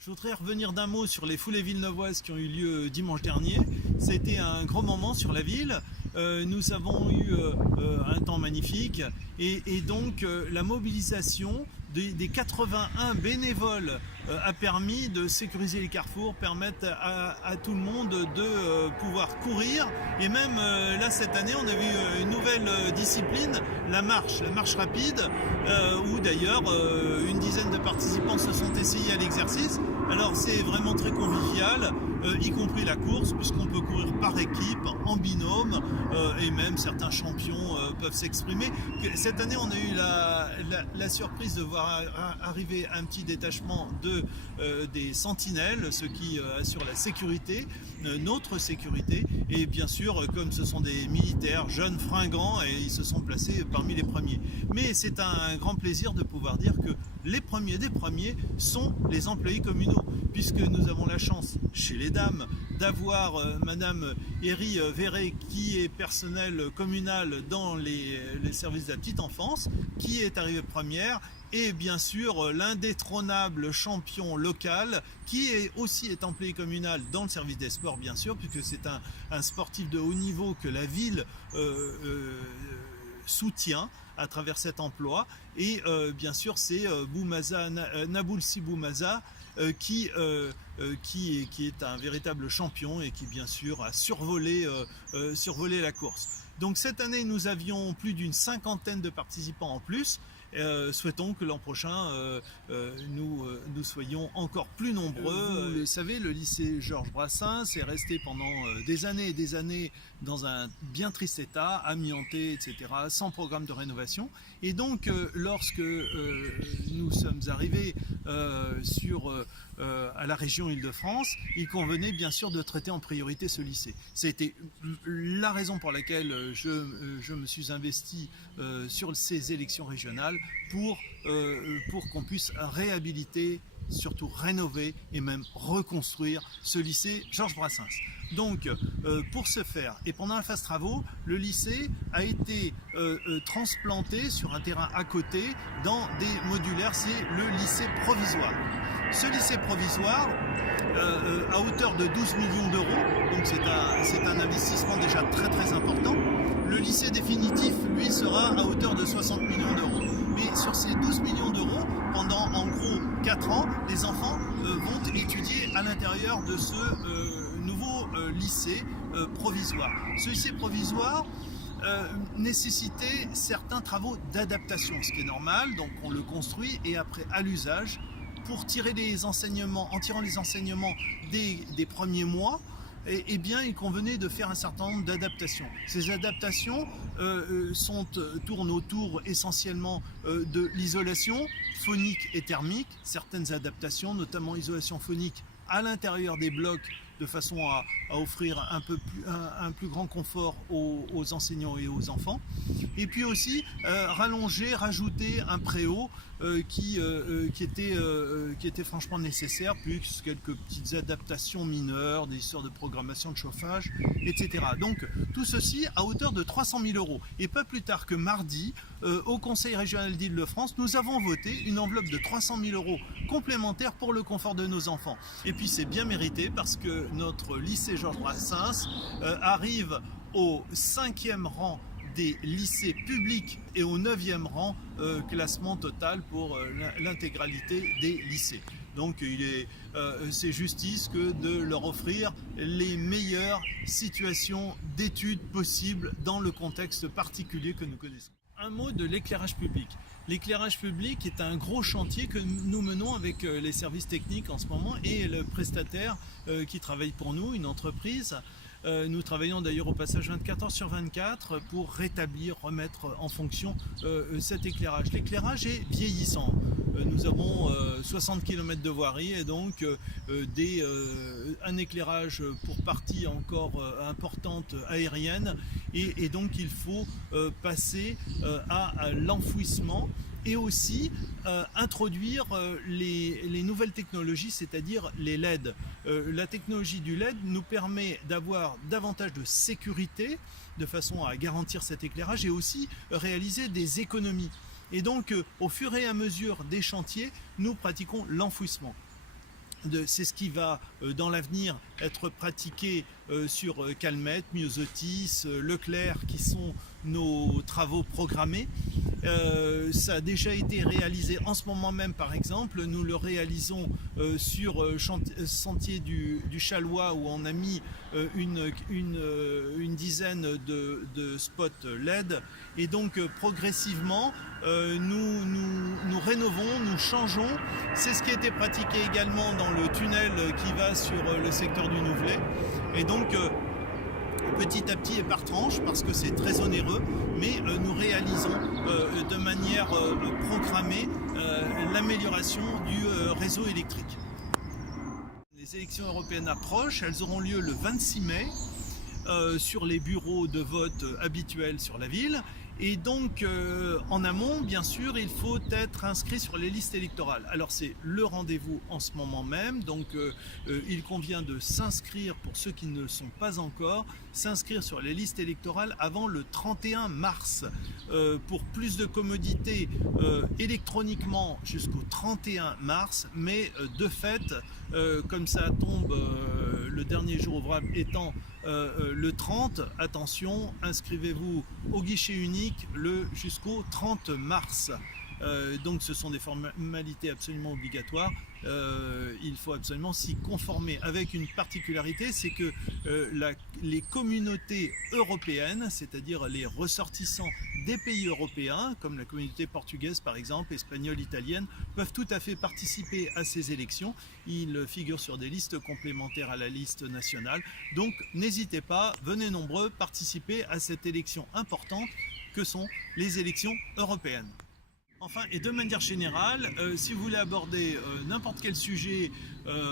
Je voudrais revenir d'un mot sur les foulées villeneuvoises qui ont eu lieu dimanche dernier. Ça a été un gros moment sur la ville. Nous avons eu un temps magnifique et donc la mobilisation des 81 bénévoles a permis de sécuriser les carrefours, permettre à tout le monde de pouvoir courir. Et même là cette année on a vu une nouvelle discipline, la marche rapide, où d'ailleurs une dizaine de participants se sont essayés à l'exercice. Alors c'est vraiment très convivial, y compris la course, puisqu'on peut courir par équipe, en binôme, et même certains champions peuvent s'exprimer. Cette année on a eu la surprise de voir arriver un petit détachement des sentinelles, ceux qui assurent la sécurité, notre sécurité, et bien sûr comme ce sont des militaires jeunes fringants, et ils se sont placés parmi les premiers. Mais c'est un grand plaisir de pouvoir dire que les premiers des premiers sont les employés communaux, puisque nous avons la chance chez les dames d'avoir Madame Héry Verret, qui est personnel communal dans les services de la petite enfance, qui est arrivée première, et bien sûr l'indétrônable champion local qui est aussi employé communal dans le service des sports, bien sûr, puisque c'est un sportif de haut niveau que la ville soutient à travers cet emploi. Et bien sûr c'est Naboulsi Boumaza qui est un véritable champion et qui bien sûr a survolé la course. Donc cette année nous avions plus d'une cinquantaine de participants en plus. Souhaitons que l'an prochain nous soyons encore plus nombreux. Vous le savez, le lycée Georges Brassens est resté pendant des années et des années dans un bien triste état, amianté, etc., sans programme de rénovation. Et donc lorsque nous sommes arrivés à la région Île-de-France, il convenait bien sûr de traiter en priorité ce lycée. C'était la raison pour laquelle je me suis investi sur ces élections régionales pour qu'on puisse réhabiliter, surtout rénover et même reconstruire ce lycée Georges Brassens. Donc pour ce faire, et pendant la phase travaux, le lycée a été transplanté sur un terrain à côté dans des modulaires, c'est le lycée provisoire. Ce lycée provisoire, à hauteur de 12 millions d'euros, donc c'est un investissement déjà très très important. Le lycée définitif, lui, sera à hauteur de 60 millions d'euros. Mais sur ces 12 millions d'euros, pendant en gros 4 ans, les enfants vont étudier à l'intérieur de ce nouveau lycée provisoire. Ce lycée provisoire nécessitait certains travaux d'adaptation, ce qui est normal, donc on le construit et après à l'usage, pour tirer les enseignements, en tirant les enseignements des premiers mois, eh bien, il convenait de faire un certain nombre d'adaptations. Ces adaptations tournent autour essentiellement de l'isolation phonique et thermique, certaines adaptations, notamment isolation phonique à l'intérieur des blocs, de façon à offrir un plus grand confort aux enseignants et aux enfants. Et puis aussi rajouter un préau qui était franchement nécessaire, plus quelques petites adaptations mineures, des histoires de programmation de chauffage, etc. Donc tout ceci à hauteur de 300 000 euros. Et pas plus tard que mardi, au Conseil régional d'Île-de-France, nous avons voté une enveloppe de 300 000 euros complémentaires pour le confort de nos enfants. Et puis c'est bien mérité parce que notre lycée Georges Brassens arrive au 5e rang des lycées publics et au 9e rang classement total pour l'intégralité des lycées. Donc c'est justice que de leur offrir les meilleures situations d'études possibles dans le contexte particulier que nous connaissons. Un mot de l'éclairage public. L'éclairage public est un gros chantier que nous menons avec les services techniques en ce moment et le prestataire qui travaille pour nous, une entreprise. Nous travaillons d'ailleurs au passage 24 heures sur 24 pour rétablir, remettre en fonction cet éclairage. L'éclairage est vieillissant. Nous avons 60 km de voirie et donc un éclairage pour partie encore importante aérienne et donc il faut passer à l'enfouissement et aussi introduire les nouvelles technologies, c'est-à-dire les LED. La technologie du LED nous permet d'avoir davantage de sécurité de façon à garantir cet éclairage et aussi réaliser des économies. Et donc au fur et à mesure des chantiers, nous pratiquons l'enfouissement. c'est ce qui va dans l'avenir être pratiqué sur Calmette, Myosotis, Leclerc, qui sont nos travaux programmés. Ça a déjà été réalisé en ce moment même, par exemple. Nous le réalisons sur sentier du Chalois, où on a mis une dizaine de spots LED. Et donc progressivement, nous rénovons, nous changeons. C'est ce qui a été pratiqué également dans le tunnel qui va sur le secteur du Nouvelet. Et donc petit à petit et par tranche, parce que c'est très onéreux, mais nous réalisons de manière programmée l'amélioration du réseau électrique. Les élections européennes approchent, elles auront lieu le 26 mai sur les bureaux de vote habituels sur la ville. Et donc, en amont, bien sûr, il faut être inscrit sur les listes électorales. Alors, c'est le rendez-vous en ce moment même. Donc, il convient de s'inscrire, pour ceux qui ne le sont pas encore, s'inscrire sur les listes électorales avant le 31 mars. Pour plus de commodité, électroniquement jusqu'au 31 mars. Mais de fait, comme ça tombe le dernier jour ouvrable étant le 30, attention, inscrivez-vous au guichet unique jusqu'au 30 mars. Donc ce sont des formalités absolument obligatoires. Il faut absolument s'y conformer, avec une particularité, c'est que les communautés européennes, c'est-à-dire les ressortissants des pays européens, comme la communauté portugaise par exemple, espagnole, italienne, peuvent tout à fait participer à ces élections. Ils figurent sur des listes complémentaires à la liste nationale. Donc n'hésitez pas, venez nombreux participer à cette élection importante que sont les élections européennes. Enfin, et de manière générale, si vous voulez aborder n'importe quel sujet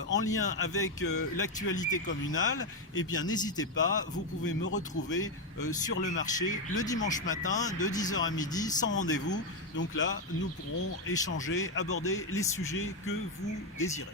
en lien avec l'actualité communale, eh bien n'hésitez pas, vous pouvez me retrouver sur le marché le dimanche matin de 10h à midi sans rendez-vous. Donc là, nous pourrons échanger, aborder les sujets que vous désirez.